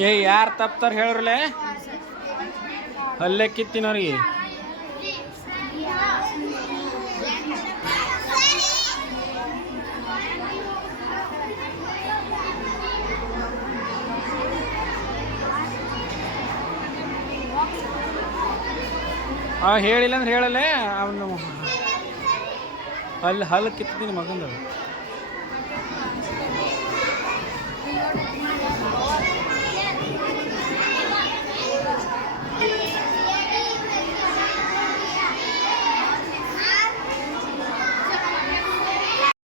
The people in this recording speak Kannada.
ಏ ಯಾರು ತಪ್ತಾರ ಹೇಳ್ರಲೆ ಅಲ್ಲೇ ಕಿತ್ತಿನವ್ರಿಗೆ ಹೇಳಿಲ್ಲ ಅಂದ್ರೆ ಹೇಳಲ್ಲೇ ಅವನು ಹಲ್ಲು ಕಿತ್ತೀನಿ ಮಗಂದು